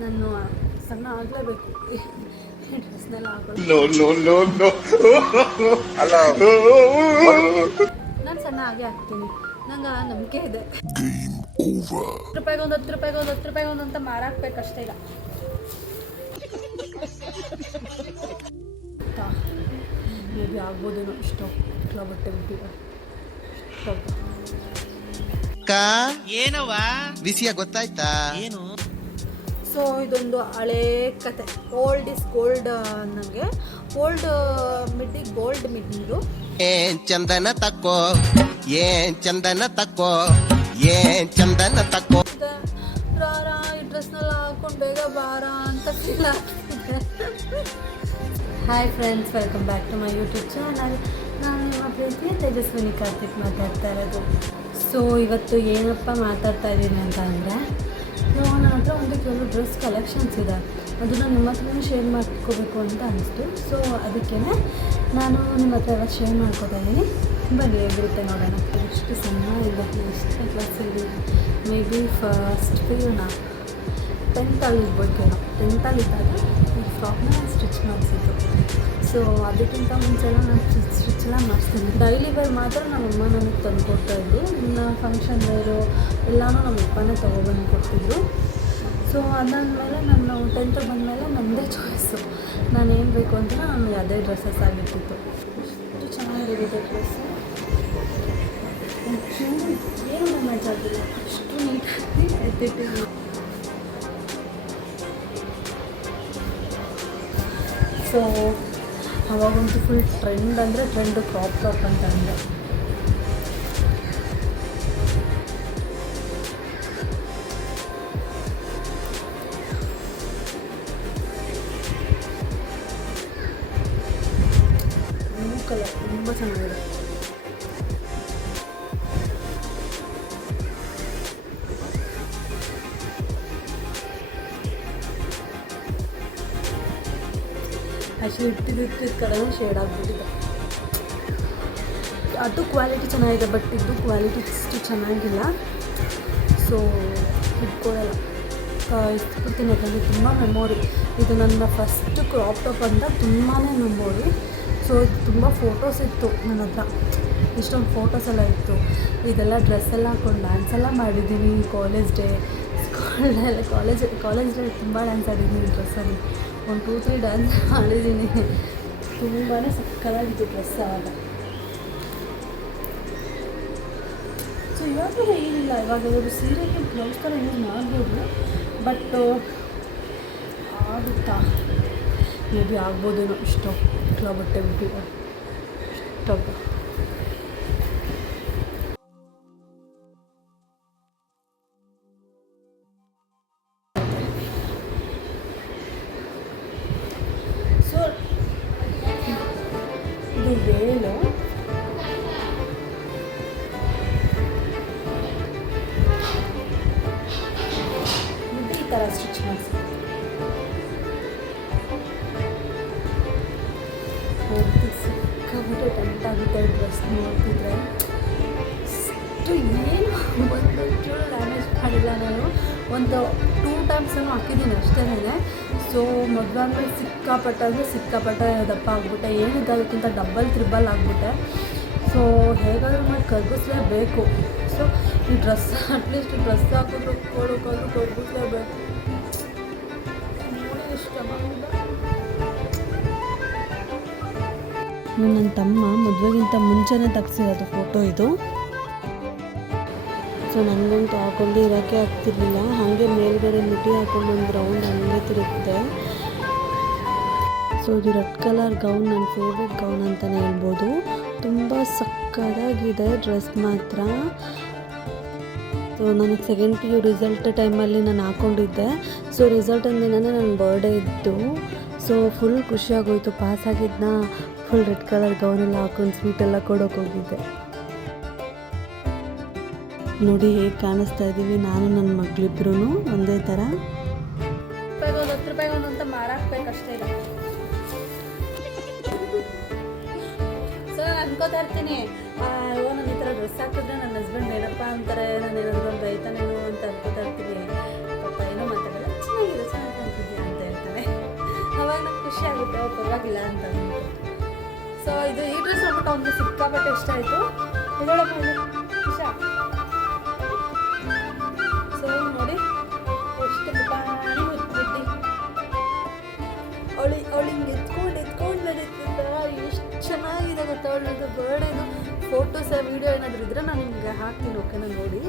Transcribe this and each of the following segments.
ನಾನು ಸಣ್ಣ ಆಗಲೇಬೇಕು ಡ್ರೆಸ್ನೆಲ್ಲ. ನಾನು ಸಣ್ಣ ಆಗೇ ಆಗ್ತೀನಿ ನಂಗೆ ನಂಬಿಕೆ ಇದೆ ರೂಪಾಯಿಗೆ ಒಂದು ಹತ್ತು ರೂಪಾಯಿಗೆ ಒಂದು ಹತ್ತು ರೂಪಾಯಿಗೆ ಒಂದು ಅಂತ ಮಾರಾಕ್ಬೇಕಷ್ಟೇ ಈಗ ಆಗ್ಬೋದೇನೋ ಇಷ್ಟ ಬಟ್ಟೆ ಬಿಟ್ಟಿದೆ ಅಕ್ಕ ಏನವ್ವ? ವಿಷಯ ಗೊತ್ತಾಯ್ತಾ? ಏನು? ಸೊ ಇದೊಂದು ಹಳೆ ಕತೆ. ಓಲ್ಡ್ ಇಸ್ ಗೋಲ್ಡ್ ಅನ್ನಂಗೆ ಓಲ್ಡ್ ಮಿಡ್ಡಿ ಗೋಲ್ಡ್ ಮಿಡ್ ಏನ್ ಚಂದನ ತಕ್ಕೋ? ಏನ್ ಚಂದನ ತಕ್ಕೋ? ಏನ್ ಚಂದನ ತಕ್ಕೋ? ರಾರ ಈ ಡ್ರೆಸ್ನೆಲ್ಲ ಹಾಕೊಂಡು ಬೇಗ ಬಾರ ಅಂತ ಫೀಲ್ ಆಗ್ತಿದೆ. Hi friends welcome back to my YouTube channel ನಾನು ನಿಮ್ಮ ಪ್ರೀತಿಯ ತೇಜಸ್ವಿನಿ ಕಾರ್ತಿಕ್ ಮಾತಾಡ್ತಾ ಇರೋದು ಸೊ ಇವತ್ತು ಏನಪ್ಪ ಮಾತಾಡ್ತಾ ಇದ್ದೀನಿ ಅಂತ ಅಂದರೆ ಸೊ ನನ್ನ ಹತ್ರ ಒಂದು ಕೆಲವು ಡ್ರೆಸ್ ಕಲೆಕ್ಷನ್ಸ್ ಇದೆ. ಅದನ್ನು ನಿಮ್ಮ ಹತ್ರನೂ ಶೇರ್ ಮಾಡ್ಕೋಬೇಕು ಅಂತ ಅನಿಸ್ತು. ಸೊ ಅದಕ್ಕೇ ನಾನು ನಿಮ್ಮ ಹತ್ರ ಎಲ್ಲ ಶೇರ್ ಮಾಡ್ಕೋತಾ ಇದ್ದೀನಿ. ಬನ್ನಿ ಹೇಗಿರುತ್ತೆ ನೋಡೋಣ. ಎಷ್ಟು ಸಣ್ಣ ಇಲ್ಲ ಎಷ್ಟು ಕ್ಲಾಸಲ್ಲಿ ಮೇ ಬಿ ಫಸ್ಟ್ ಪಿ ಟೆಂತಲ್ಲಿ ಇರ್ಬೇಕೇನೋ ಟೆಂತಲ್ಲಿದ್ದಾಗ ಈ ಫ್ರಾಕ್ನ ಸ್ಟಿಚ್ ಮಾಡಿಸಿದ್ದು ಸೊ ಅದಕ್ಕಿಂತ ಮುಂಚೆ ಎಲ್ಲ ನಾನು ಸ್ಟಿಚ್ ಎಲ್ಲ ಮಾಡಿಸ್ತೀನಿ. ಡೈಲಿ ವೇರ್ ಮಾತ್ರ ನಮ್ಮ ಅಮ್ಮ ನನಗೆ ತಂದು ಇದ್ರು. ಇನ್ನು ಫಂಕ್ಷನ್ ವೇರು ಎಲ್ಲನೂ ನಮ್ಮ ಅಪ್ಪನೇ ತೊಗೊಬಂದು ಕೊಡ್ತಿದ್ರು. ಸೊ ಅದಾದಮೇಲೆ ನಾನು ಟೆಂತ್ ಬಂದಮೇಲೆ ನನ್ನದೇ ಚಾಯ್ಸು ನಾನು ಏನು ಬೇಕು ಅಂತ ನನಗೆ ಅದೇ ಡ್ರೆಸ್ಸಸ್ ಆಗಿರ್ತಿತ್ತು. ಎಷ್ಟು ಚೆನ್ನಾಗಿದೆ ಡ್ರೆಸ್ಸು ಏನು ಮ್ಯಾಚ್ ಆಗಿಲ್ಲ ಅಷ್ಟು ನೀಟಾಗಿ ಎತ್ತಿಟ್ಟಿದ್ದೀನಿ ಸೊ ಅವಾಗಂತೂ ಫುಲ್ ಟ್ರೆಂಡ್ ಅಂದರೆ ಟ್ರೆಂಡ್ ಕ್ರಾಪ್ ಟಾಪ್ ಅಂತ ಅಂದೆ ಬ್ಲೂ ಕಲರ್ ತುಂಬ ಚೆನ್ನಾಗಿದೆ ಆ್ಯಕ್ಚುಲಿ ಇಟ್ಟಿದ್ದು ಕಡೆನೇ ಶೇಡ್ ಆಗಿಬಿಟ್ಟಿದೆ. ಅದು ಕ್ವಾಲಿಟಿ ಚೆನ್ನಾಗಿದೆ ಬಟ್ ಇದು ಕ್ವಾಲಿಟಿ ಇಷ್ಟು ಚೆನ್ನಾಗಿಲ್ಲ. ಸೊ ಇಟ್ಕೊಳ್ಳಲ್ಲ. ಇಟ್ಬಿಡ್ತೀನಿ ಯಾಕಂದರೆ ತುಂಬ ಮೆಮೊರಿ ಇದು ನನ್ನ ಫಸ್ಟ್ ಕ್ರಾಪ್ ಟಾಪ್ ಅಂತ ತುಂಬಾ ಮೆಮೊರಿ ಸೊ ಇದು ತುಂಬ ಫೋಟೋಸ್ ಇತ್ತು ನನ್ನ ಹತ್ರ. ಇಷ್ಟೊಂದು ಫೋಟೋಸ್ ಎಲ್ಲ ಇತ್ತು. ಇದೆಲ್ಲ ಡ್ರೆಸ್ ಎಲ್ಲ ಹಾಕೊಂಡು ಡ್ಯಾನ್ಸ್ ಎಲ್ಲ ಮಾಡಿದ್ದೀನಿ college day school college college day ತುಂಬ ಡ್ಯಾನ್ಸ್ ಆಡಿದ್ದೀನಿ ಡ್ರೆಸ್ಸಲ್ಲಿ ಒಂದು ಟೂ ತ್ರೀ ಡ್ಯಾನ್ಸ್ ಮಾಡಿದ್ದೀನಿ ತುಂಬಾ ಸಕ್ಕತ್ತಾಗಿತ್ತು ಡ್ರೆಸ್ ಆವಾಗ. ಸೊ ಇವಾಗ ಏನಿಲ್ಲ. ಇವಾಗ ಅವರು ಸೀರೆಗೆ ಬ್ಲೌಸ್ ಥರ ಯೂಸ್ ಮಾಡ್ಬೋದು. ಬಟ್ ಆಗುತ್ತಾ? ಮೇ ಬಿ ಆಗ್ಬೋದೇನೋ. ಇಷ್ಟ. ಬಟ್ಟೆ ಬಿಟ್ಟಿದೆ ಇಷ್ಟ. ಥರ ಸ್ಟಿಚ್ ಮಾಡಿಸಿ ಸಿಕ್ಕಾಬಿಟ್ಟೆ ಟೆಂಟ್ ಆಗುತ್ತೆ ಡ್ರೆಸ್ ನೋಡ್ತಿದ್ರೆ ಅಷ್ಟು ಏನು ಒಂದು ಚೂರು ಡ್ಯಾಮೇಜ್ ಮಾಡಿಲ್ಲ ನಾನು ಒಂದು ಟೂ ಟೈಮ್ಸನ್ನು ಹಾಕಿದ್ದೀನಿ ಅಷ್ಟೇ ಸೊ ಮದುವೆ ಅಂದರೆ ಸಿಕ್ಕಾಪಟ್ಟೆ ಅಂದರೆ ಸಿಕ್ಕಾಪಟ್ಟೆ ದಪ್ಪ ಆಗ್ಬಿಟ್ಟೆ ಏನಿದೆ ಅದಕ್ಕಿಂತ ಡಬ್ಬಲ್ ತ್ರಿಬಲ್ ಆಗ್ಬಿಟ್ಟೆ ಸೊ ಹೇಗಾದರೂ ಮಾಡಿ ಕರ್ಗಿಸ್ಲೇಬೇಕು ಸೊ ಈ ಡ್ರೆಸ್ ಅಟ್ಲೀಸ್ಟ್ ಡ್ರೆಸ್ ಹಾಕಿದ್ರು ಕೊಡೋಕ್ಕಾದ್ರೂ ಕೊಡ್ಬಿಟ್ಲೇಬೇಕು ನನ್ನ ತಮ್ಮ ಮದುವೆಗಿಂತ ಮುಂಚೆನೇ ತೆಗ್ಸಿರೋದು ಫೋಟೋ ಇದು. ಸೊ ನನಗಂತೂ ಹಾಕೊಂಡು ಇರೋಕ್ಕೆ ಆಗ್ತಿರ್ಲಿಲ್ಲ. ಹಾಗೆ ಮೇಲ್ಗಡೆ ಮುಟ್ಟಿ ಹಾಕೊಂಡು ಒಂದು ರೌಂಡ್ ಹಂಗೆ ತಿರುಗುತ್ತೆ ಸೊ ಇದು ರೆಡ್ ಕಲರ್ ಗೌನ್ ನನ್ನ ಫೇವ್ರೆಟ್ ಗೌನ್ ಅಂತಲೇ ಹೇಳ್ಬೋದು. ತುಂಬ ಸಕ್ಕದಾಗಿದೆ ಡ್ರೆಸ್ ಮಾತ್ರ. ಸೊ ನನಗೆ ಸೆಕೆಂಡ್ ಪಿ ಯು ರಿಸಲ್ಟ್ ಟೈಮಲ್ಲಿ ನಾನು ಹಾಕ್ಕೊಂಡಿದ್ದೆ ಸೊ ರಿಸಲ್ಟ್ ಅಂದಿನೇ ನನ್ನ ಬರ್ಡೇ ಇತ್ತು. ಸೊ ಫುಲ್ ಖುಷಿಯಾಗೋಯ್ತು ಪಾಸ್ ಆಗಿದ್ದನ್ನ ಫುಲ್ ರೆಡ್ ಕಲರ್ ಗೌನೆಲ್ಲ ಹಾಕೊಂಡು ಸ್ವೀಟೆಲ್ಲ ಕೊಡೋಕೆ ಹೋಗಿದ್ದೆ. ನೋಡಿ ಹೇಗೆ ಕಾಣಿಸ್ತಾ ಇದ್ದೀವಿ ನಾನು ನನ್ನ ಮಗಳಿಬ್ರು ಒಂದೇ ಥರ ಒಂದು ಹತ್ತು ಮಾರಾಕ್ಬೇಕಷ್ಟೇ ಸೊ ಅನ್ಕೋತಾ ಇರ್ತೀನಿ. ಒಂದೊಂದು ಈ ಥರ ಡ್ರೆಸ್ ಹಾಕಿದ್ರೆ ನನ್ನ ಹಸ್ಬೆಂಡ್ ಏನಪ್ಪ ಅಂತಾರೆ, ನಾನು ಏನಾದರೂ ಒಂದು ರೈತನೇನು ಅಂತ ಅನ್ಕೋತಾ ಇರ್ತೀನಿ. ಪಾಪ ಏನೋ ಮಾತಾಡಲ್ಲ ಚೆನ್ನಾಗಿದೆ ಚೆನ್ನಾಗಿ ಅಂತಿದ್ಯಾ ಅಂತ ಹೇಳ್ತಾನೆ. ಅವಾಗ ನಂಗೆ ಖುಷಿ ಆಗುತ್ತೆ ಪರವಾಗಿಲ್ಲ ಅಂತ ಸೊ ಇದು ಈ ಡ್ರೆಸ್ ನೋಡ್ಬಿಟ್ಟು ಅವನಿಗೆ ಸಿಕ್ಕಾಪಟ್ಟೆ ಇಷ್ಟ ಆಯಿತು. ಇದೊಳಗೆ ಫೋಟೋಸ್ ವೀಡಿಯೋ ಏನಾದರೂ ಇದ್ರೆ ನಾನು ನಿಮಗೆ ಹಾಕ್ತೀನಿ ಓಕೆನಾ ನೋಡಿ.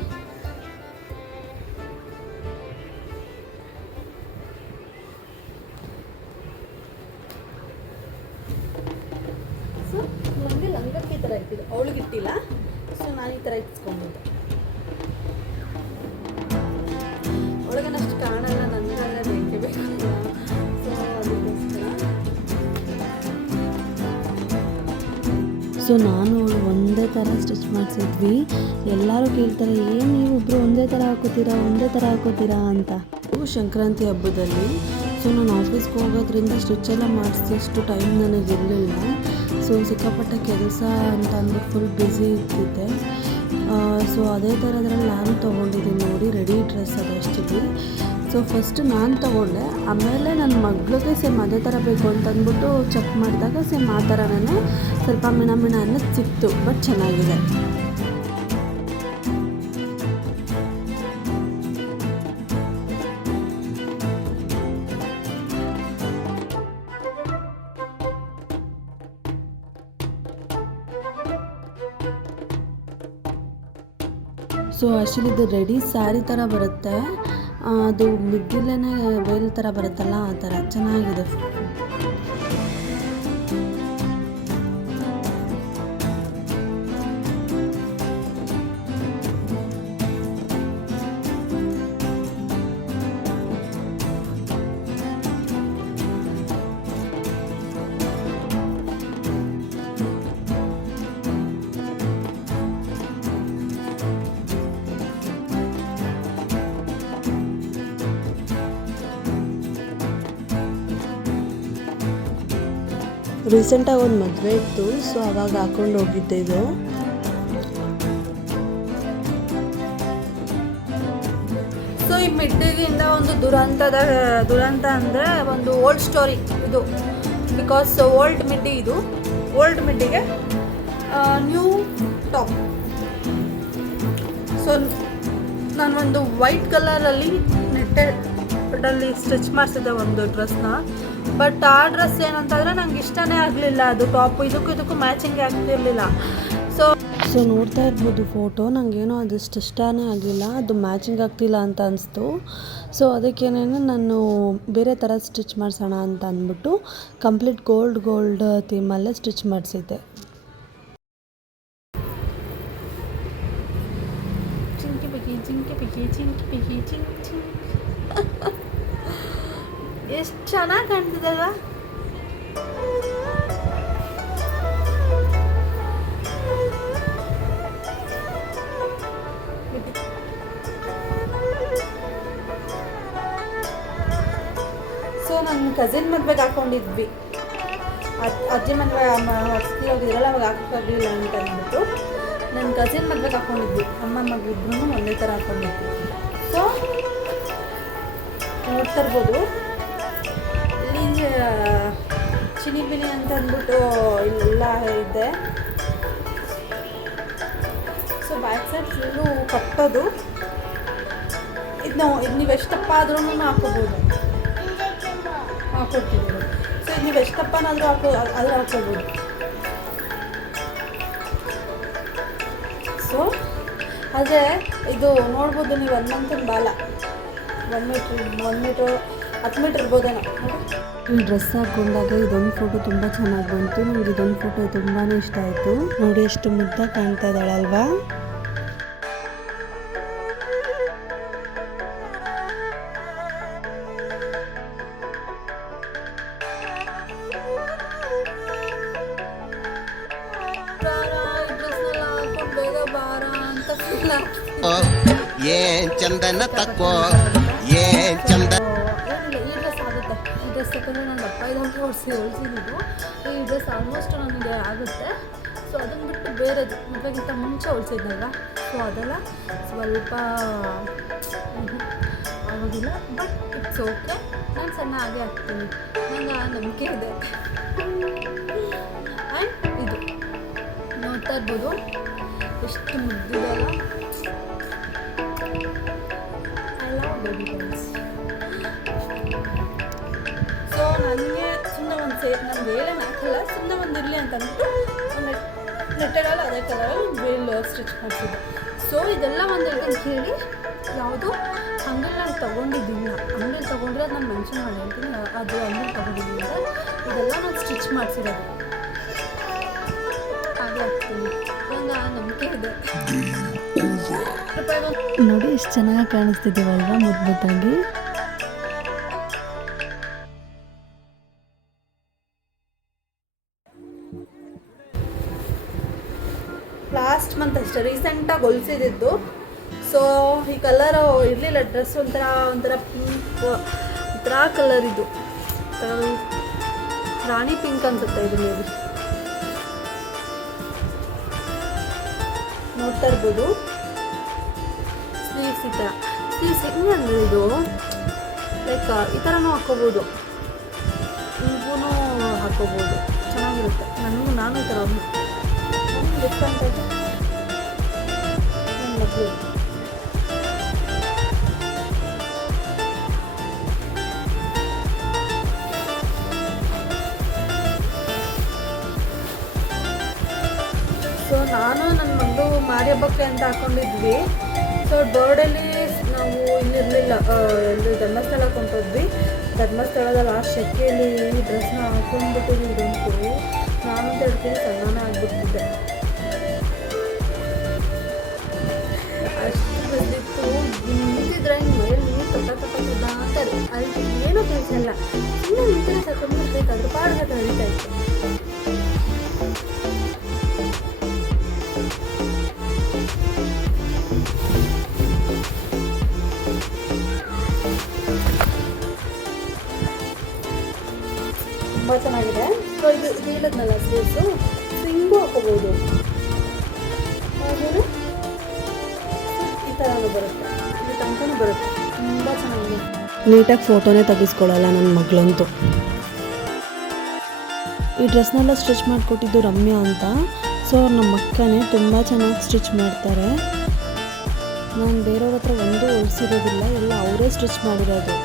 ಸೊ ನನಗೆ ಲಂಗಕ್ಕೆ ಈ ಥರ ಇಟ್ಟಿದ್ದು. ಅವಳಿಗೆ ಇಟ್ಟಿಲ್ಲ. ಸೊ ನಾನು ಈ ಥರ ಇಟ್ಸ್ಕೊಂಡ್ಬಿಟ್ಟೆ. ಒಳಗನಷ್ಟು ಕಾಣಲ್ಲ. ಸೊ ನಾನು ಅವಳು ಒಂದೇ ಥರ ಸ್ಟಿಚ್ ಮಾಡಿಸಿದ್ವಿ. ಎಲ್ಲರೂ ಕೇಳ್ತಾರೆ, ಏನು ನೀವು ಇಬ್ಬರು ಒಂದೇ ಥರ ಹಾಕೋತೀರಾ, ಒಂದೇ ಥರ ಹಾಕೋತೀರಾ? ಅಂತ. ಸಂಕ್ರಾಂತಿ ಹಬ್ಬದಲ್ಲಿ. ಸೊ ನಾನು ಆಫೀಸ್ಗೆ ಹೋಗೋದ್ರಿಂದ ಸ್ಟಿಚ್ ಎಲ್ಲ ಮಾಡಿಸಿದಷ್ಟು ಟೈಮ್ ನನಗೆ ಇರಲಿಲ್ಲ. ಸೊ ಸಿಕ್ಕಾಪಟ್ಟೆ ಕೆಲಸ ಅಂತ ಅಂದರೆ ಫುಲ್ ಬ್ಯುಸಿ ಇರ್ತಿದ್ದೆ ಸೊ ಅದೇ ಥರದ್ರಲ್ಲಿ ನಾನು ತೊಗೊಂಡಿದ್ದೀನಿ ನೋಡಿ ರೆಡಿ ಡ್ರೆಸ್ ಅದು ಅಷ್ಟಿಗೆ. ಸೊ ಫಸ್ಟ್ ನಾನು ತಗೊಂಡೆ. ಆಮೇಲೆ ನನ್ನ ಮಗಳಿಗೆ ಸೇಮ್ ಅದೇ ಥರ ಬೇಕು ಅಂತ ಅಂದ್ಬಿಟ್ಟು ಚೆಕ್ ಮಾಡಿದಾಗ ಸೇಮ್ ಆ ಥರನೇ ಸ್ವಲ್ಪ ಮಿಣ ಮಿಣ ಅನ್ನೋದು ಸಿಕ್ತು ಬಟ್ ಚೆನ್ನಾಗಿದೆ. ಸೊ ಆ್ಯಕ್ಚುಲಿ ರೆಡಿ ಸ್ಯಾರಿ ಥರ ಬರುತ್ತೆ. ಅದು ಮಿಡ್ಡಿಲ್ಲೇ ವೇಲ್ ಥರ ಬರುತ್ತಲ್ಲ ಆ ಥರ ಚೆನ್ನಾಗಿದೆ. ರೀಸೆಂಟಾಗಿ ಒಂದು ಮದುವೆ ಇತ್ತು ಸೊ ಅವಾಗ ಹಾಕೊಂಡು ಹೋಗಿದ್ದೆ ಇದು. ಸೊ ಈ ಮಿಡ್ಡಿಗಿಂದ ಒಂದು ದುರಂತದ, ದುರಂತ ಅಂದರೆ ಒಂದು ಓಲ್ಡ್ ಸ್ಟೋರಿ ಇದು. ಬಿಕಾಸ್ ಓಲ್ಡ್ ಮಿಡ್ಡಿ ಇದು. ಓಲ್ಡ್ ಮಿಡ್ಡಿಗೆ ನ್ಯೂ ಟಾಪ್ ಸೊ ನಾನು ಒಂದು ವೈಟ್ ಕಲರಲ್ಲಿ ನೆಟ್ಟೆಡಲ್ಲಿ ಸ್ಟಿಚ್ ಮಾಡಿಸಿದ್ದೆ ಒಂದು ಡ್ರೆಸ್ನ ಬಟ್ ಆ ಡ್ರೆಸ್ ಏನಂತಂದರೆ ನಂಗೆ ಇಷ್ಟನೇ ಆಗಲಿಲ್ಲ ಅದು ಟಾಪ್. ಇದಕ್ಕೂ ಇದಕ್ಕೂ ಮ್ಯಾಚಿಂಗ್ ಆಗ್ತಿರ್ಲಿಲ್ಲ. ಸೊ ಸೊ ನೋಡ್ತಾ ಇರ್ಬೋದು ಫೋಟೋ. ನನಗೇನೋ ಅದಿಷ್ಟು ಇಷ್ಟನೇ ಆಗಲಿಲ್ಲ. ಅದು ಮ್ಯಾಚಿಂಗ್ ಆಗ್ತಿಲ್ಲ ಅಂತ ಅನಿಸ್ತು. ಸೊ ಅದಕ್ಕೇನೇನು ನಾನು ಬೇರೆ ಥರ ಸ್ಟಿಚ್ ಮಾಡಿಸೋಣ ಅಂತ ಅಂದ್ಬಿಟ್ಟು ಕಂಪ್ಲೀಟ್ ಗೋಲ್ಡ್ ಗೋಲ್ಡ್ ಥೀಮಲ್ಲೇ ಸ್ಟಿಚ್ ಮಾಡಿಸಿದ್ದೆ. ಚೆನ್ನಾಗಿ ಕಾಣ್ತಿದೆ ಅಲ್ವಾ ಸೊ ನನ್ನ ಕಸಿನ್ ಮದ್ವೆಗೆ ಹಾಕೊಂಡಿದ್ವಿ. ಅಜ್ಜಿ ಮದುವೆ ಹೋಗಿದ್ರಲ್ಲ, ಅವಾಗ ಹಾಕೋಕ್ಕಾಗಲಿಲ್ಲ ಅಂತ ಅಂದ್ಬಿಟ್ಟು ನನ್ನ ಕಸಿನ್ ಮದ್ವೆಗೆ ಹಾಕೊಂಡಿದ್ವಿ. ಅಮ್ಮ ಮಗಿಬ್ರು ಒಂದೇ ಥರ ಹಾಕೊಂಡಿದ್ವಿ. ಸೊ ನೋಡ್ತಾ ಇರ್ಬೋದು. ಇಲ್ಲಿ ಚಿನಿ ಬಿನಿ ಅಂತ ಅಂದ್ಬಿಟ್ಟು ಇಲ್ಲೆಲ್ಲ ಇದೆ. ಸೊ ಬ್ಯಾಕ್ ಸೈಡ್ ಫುಲ್ಲು ಕಟ್ಟೋದು. ಇದನ್ನ ಇದು ನೀವು ಎಷ್ಟಪ್ಪ ಆದ್ರೂ ಹಾಕೋಬೋದು. ಹಾಕೊಡ್ತೀವಿ ಸೊ ಇದು ನೀವು ಎಷ್ಟಪ್ಪನಾದರೂ ಹಾಕೋ, ಅದ್ರ ಹಾಕೋಬೋದು. ಸೊ ಆದರೆ ಇದು ನೋಡ್ಬೋದು ನೀವು ಒಂದಂತ ಬಾಲ. ಒನ್ ಮೀಟ್ರ್ ಒನ್ ಮೀಟ್ರ್ ಹತ್ತು ಮೀಟ್ರ್ ಇರ್ಬೋದೇನೋ ನೋಡಿ ಈ ಡ್ರೆಸ್ ಹಾಕ್ಕೊಂಡಾಗ ಇದೊಂದು ಫೋಟೋ ತುಂಬ ಚೆನ್ನಾಗಿ ಬಂತು. ನನಗೆ ಇದೊಂದು ಫೋಟೋ ತುಂಬಾ ಇಷ್ಟ ಆಯಿತು. ನೋಡಿ ಎಷ್ಟು ಮುದ್ದ ಕಾಣ್ತಾ ಇದ್ದಾಳಲ್ವಾ ಹಾಕೊಂಡು ಬೇಗ ಬಾರ ಅಂತ ಫೀಲ್ ಆಗ್ತಿದೆ ಏನ್ ಚಂದನ ತಕ್ಕೋ ಏನ್ ಚಂದ ಯಾಕಂದರೆ ನನ್ನ ಅಪ್ಪ ಇದಂತೂ ಹೊಡ್ಸಿ ಹೊಲ್ಸಿದ್ದು ಈ ಡ್ರೆಸ್ ಆಲ್ಮೋಸ್ಟ್ ನನಗೆ ಆಗುತ್ತೆ. ಸೊ ಅದನ್ನು ಬಿಟ್ಟು ಬೇರೆದು, ಮದುವೆಗಿಂತ ಮುಂಚೆ ಹೊಲಿಸಿದ್ನಲ್ಲ. ಸೊ ಅದೆಲ್ಲ ಸ್ವಲ್ಪ ಆಗೋದಿಲ್ಲ. ಬಟ್ ಇಟ್ಸ್ ಓಕೆ ನಾನು ಸಣ್ಣ ಹಾಗೆ ಹಾಕ್ತೀನಿ ನನ್ನ ನಂಬಿಕೆ ಇದೆ. ಆ್ಯಂಡ್ ಇದು, ನೋಡ್ತಾ ಇರ್ಬೋದು. ಎಷ್ಟು ಮುದ್ದಿದೆಲ್ಲ. ಐ ಲವ್ ಬೇಬಿ ಸೊ ನನಗೆ ಸುಮ್ಮನೆ ಒಂದು ಸೇ ನಾನು ಬೇಳೆ ಹಾಕಲ್ಲ ಸುಮ್ಮನೆ ಒಂದು ಇರಲಿ ಅಂತ ಅಂದ್ಬಿಟ್ಟು ಒಂದು ನೆಟ್ಟೆಡಲ್ಲ ಅದೇ ಕಲರಲ್ಲಿ ಬೇಲ್ ಸ್ಟಿಚ್ ಮಾಡಿಸಿದ್ದೆ. ಸೊ ಇದೆಲ್ಲ ಒಂದು ಹೇಳ್ತೀನಿ ಕೇಳಿ ಯಾವುದು ಹಂಗಲ್ಲಿ ನಾನು ತೊಗೊಂಡಿದ್ದೀನಿ. ಅಂಗಡಿ ತೊಗೊಂಡ್ರೆ ನಾನು ಮೆನ್ಷನ್ ಮಾಡಿ ಹೇಳ್ತೀನಿ. ಅದು ಅಂಗಡಿ ತೊಗೊಂಡಿದ್ದೀನಿ ಅಂತ. ಇದೆಲ್ಲ ನಾನು ಸ್ಟಿಚ್ ಮಾಡಿಸಿರೋದು. ಹಾಗೆ ನಂಬಿಕೆ ಇದೆ. ನೋಡಿ ಎಷ್ಟು ಚೆನ್ನಾಗಿ ಕಾಣಿಸ್ತಿದ್ದೀವಲ್ವಾ ಮುದ್ದು ರೀಸೆಂಟಾಗಿ ಹೊಲಿಸಿದ್ದು ಸೊ ಈ ಕಲರ್ ಇರಲಿಲ್ಲ ಡ್ರೆಸ್ ಒಂಥರ ಒಂಥರ ಪಿಂಕ್ ಒಂಥರ ಕಲರ್ ಇದು. ರಾಣಿ ಪಿಂಕ್ ಅನ್ಸುತ್ತೆ ಇದು ಮೇಬಿ ನೋಡ್ತಾ ಇರ್ಬೋದು. ಸ್ಲೀವ್ಸ್ ಈ ಥರ ಸ್ಲೀವ್ಸ್ ಹೆಂಗೆ ಅಂದರೆ ಇದು ಲೈಕ್ ಈ ಥರನೂ ಹಾಕೋಬೋದು ಹಿಂಗೂ ಹಾಕೋಬೋದು ಚೆನ್ನಾಗಿರುತ್ತೆ. ನನಗೂ, ನಾನು ಈ ಥರ ಡಿಫ್ರೆಂಟ್ ಆಗಿ ಮಗಳು ಸೊ ನಾನು ನನ್ನ ಮಗಳು ಮಾರಿ ಹಬ್ಬಕ್ಕೆ ಅಂತ ಹಾಕೊಂಡಿದ್ವಿ. ಸೊ ಬರ್ಡಲ್ಲಿ ನಾವು ಇಲ್ಲಿರಲಿಲ್ಲ ಎಲ್ಲಿ ಧರ್ಮಸ್ಥಳಕ್ಕೆ ಹೊಂಟೋದ್ವಿ. ಧರ್ಮಸ್ಥಳದ ಲಾಸ್ಟ್ ಶೆಕೆಯಲ್ಲಿ ಈ ಡ್ರೆಸ್ನ ಹಾಕೊಂಡ್ಬಿಟ್ಟಿದ್ದಂತೂ ನಾನು ಹೇಳ್ತೀನಿ ಸಣ್ಣನೇ ಆಗ್ಬಿಟ್ಟಿದ್ದೆ ಇಲ್ಲ ಹರಿತಾ ಇತ್ತು. ತುಂಬ ಚೆನ್ನಾಗಿದೆ. ಸೊ ಇದು ಹೇಳಿದ್ನಲ್ಲ ಸ್ಲೀವ್ಸು ಹಿಂಗೂ ಹಾಕೋಬೋದು ಹಾಗೇನು? ಈ ಥರನೂ ಬರುತ್ತೆ. ಈ ತನಕನೂ ಬರುತ್ತೆ. ತುಂಬ ಚೆನ್ನಾಗಿದೆ. ನೀಟಾಗಿ ಫೋಟೋನೇ ತೆಗೆಸ್ಕೊಳ್ಳಲ್ಲ ನನ್ನ ಮಗಳಂತೂ. ಈ ಡ್ರೆಸ್ನೆಲ್ಲ ಸ್ಟಿಚ್ ಮಾಡಿಕೊಟ್ಟಿದ್ದು ರಮ್ಯಾ ಅಂತ. ಸೊ ಅವ್ರು ನಮ್ಮ ಅಕ್ಕನೇ ತುಂಬ ಚೆನ್ನಾಗಿ ಸ್ಟಿಚ್ ಮಾಡ್ತಾರೆ. ನಾನು ಬೇರೆಯವ್ರ ಹತ್ರ ಒಂದೂ ಹೊಲಿಸಿರೋದಿಲ್ಲ, ಎಲ್ಲ ಅವರೇ ಸ್ಟಿಚ್ ಮಾಡಿರೋದು.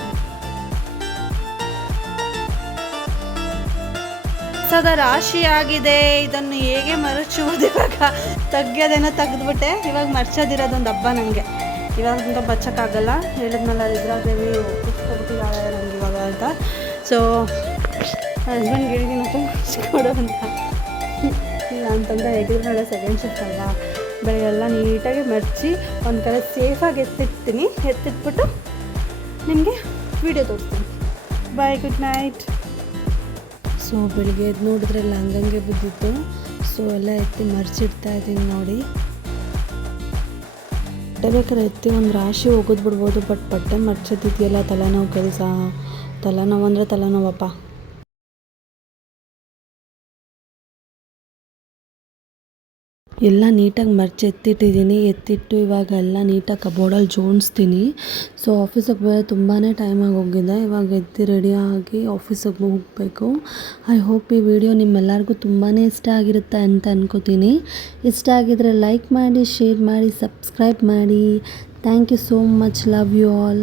ಸದ ರಾಶಿ ಆಗಿದೆ, ಇದನ್ನು ಹೇಗೆ ಮರಚುವುದು ಇವಾಗ ತೆಗ್ಯೋದೇನೋ ತೆಗೆದ್ಬಿಟ್ಟೆ, ಇವಾಗ ಮರ್ಚೋದಿರೋದೊಂದು ಹಬ್ಬ ನನಗೆ ಇವಾಗ ಬಚ್ಚಕ್ಕಾಗಲ್ಲ. ಹೇಳಿದ್ಮೇಲೆ ಇದ್ರಾಗೇವಿ ಇಟ್ಕೊಬಿಟ್ಟಿದ್ದಾಳೆ ನನಗೆ ಇವಾಗ ಅಂತ. ಸೊ ಹಸ್ಬೆಂಡ್ ಹೇಳಿದ್ದೀನಪ್ಪ ಕೊಡು ಅಂತ. ಇಲ್ಲ ಅಂತಂದರೆ ಹೇಗಿದ್ರೆ ಸೆಕೆಂಡ್ ಶಿಫ್ಟ್ ಅಲ್ವಾ ಬೆಳಗ್ಗೆ ಎಲ್ಲ ನೀಟಾಗಿ ಮರ್ಚಿ ಒಂದು ಕಡೆ ಸೇಫಾಗಿ ಎತ್ತಿಡ್ತೀನಿ. ಎತ್ತಿಟ್ಬಿಟ್ಟು ನಿಮಗೆ ವಿಡಿಯೋ ತೋರಿಸ್ತೀನಿ. ಬಾಯ್ ಗುಡ್ ನೈಟ್ ಸೊ ಬೆಳಿಗ್ಗೆ ಎದ್ದು ನೋಡಿದ್ರೆ ಎಲ್ಲ ಹಂಗಂಗೆ ಬಿದ್ದಿತ್ತು. ಸೊ ಎಲ್ಲ ಎತ್ತಿ ಮರ್ಚಿಡ್ತಾ ಇದ್ದೀನಿ ನೋಡಿ. ಬಟ್ಟೆ ಬೇಕಾದ್ರೆ ಎತ್ತಿ ಒಂದು ರಾಶಿ ಹೋಗೋದು ಬಿಡ್ಬೋದು ಬಟ್ ಬಟ್ಟೆ ಮರ್ಚೋದಿದೆಯಲ್ಲ ತಲೆನೋವು ಕೆಲಸ. ತಲೆನೋವು ಅಂದರೆ ತಲೆನೋವಪ್ಪ. ಎಲ್ಲ ನೀಟಾಗಿ ಮರ್ಚಿ ಎತ್ತಿಟ್ಟಿದ್ದೀನಿ ಎತ್ತಿಟ್ಟು ಇವಾಗ ಎಲ್ಲ ನೀಟಾಗಿ ಕಬೋರ್ಡಲ್ಲಿ ಜೋಡಿಸ್ತೀನಿ. ಸೊ ಆಫೀಸಿಗೆ ಬೇರೆ ತುಂಬಾ ಟೈಮ್ ಆಗೋಗಿದೆ. ಇವಾಗ ಎದ್ದು ರೆಡಿಯಾಗಿ ಆಫೀಸಿಗೆ ಹೋಗಬೇಕು. ಐ ಹೋಪ್ ಈ ವಿಡಿಯೋ ನಿಮ್ಮೆಲ್ಲರಿಗೂ ತುಂಬಾ ಇಷ್ಟ ಆಗಿರುತ್ತೆ ಅಂತ ಅನ್ಕೋತೀನಿ. ಇಷ್ಟ ಆಗಿದರೆ ಲೈಕ್ ಮಾಡಿ ಶೇರ್ ಮಾಡಿ ಸಬ್ಸ್ಕ್ರೈಬ್ ಮಾಡಿ. Thank you so much love you all